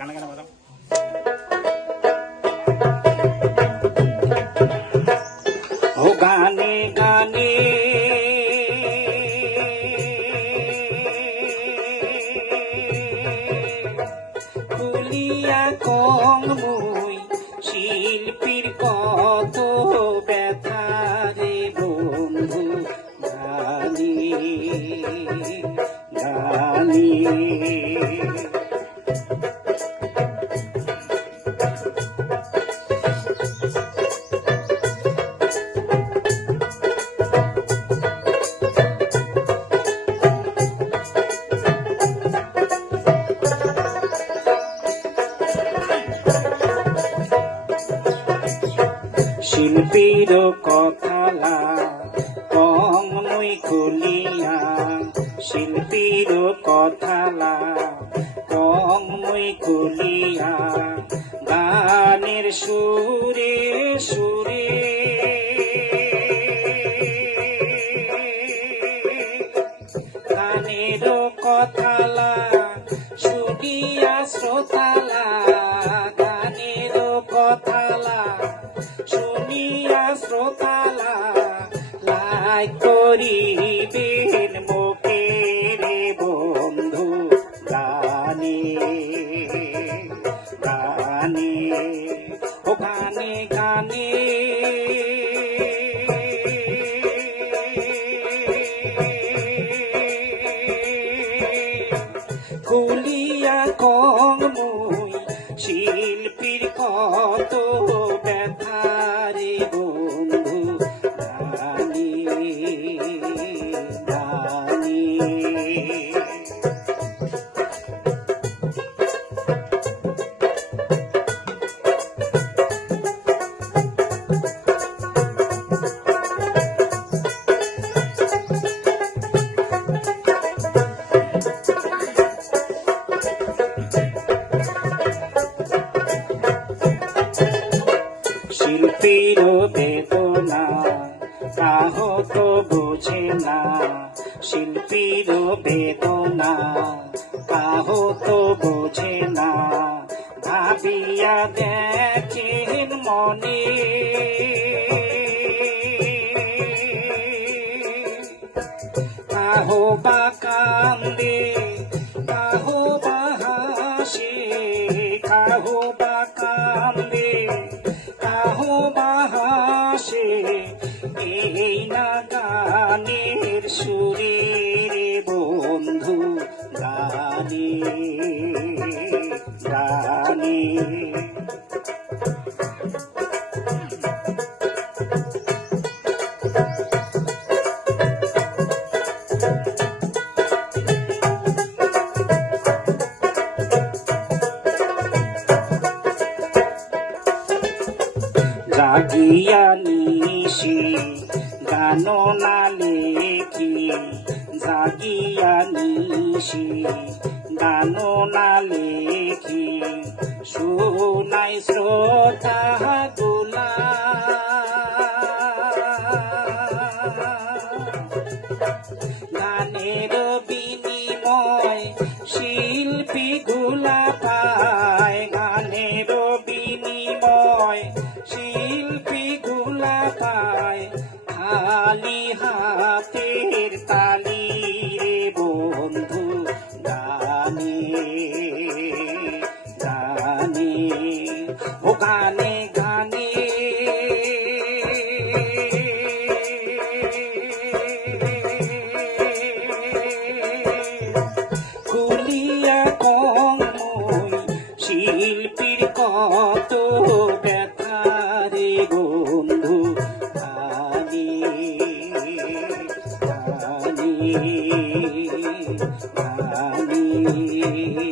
গানা গানা বাজাও। ও গানে শিল্পীর কত ব্যথা রে বন্ধু গানি। শিল্পীর কথালা কম মুই খুলিয়া শিল্পীর কথালা কম মুই খুলিয়া গানের সুরে সুরে গানে গানে খুলিয়া কং শিল্পীর বেদনা কাহ তো বোঝে না। শিল্পীর বেদনা কাহ তো বোঝে না। ভাবিয়া দেখেন মনে। কাহো বা কান্দে এই না গানের বন্ধু গানে গানে জাগিয়া নিশি গান না লেখি, জাগিয়া নিশি। গান না লেখি, শুনাই শ্রোতা গুলা গানের বিনিময় শিল্পী গুলা কত ব্যথারে বন্ধু আমি আমি আমি।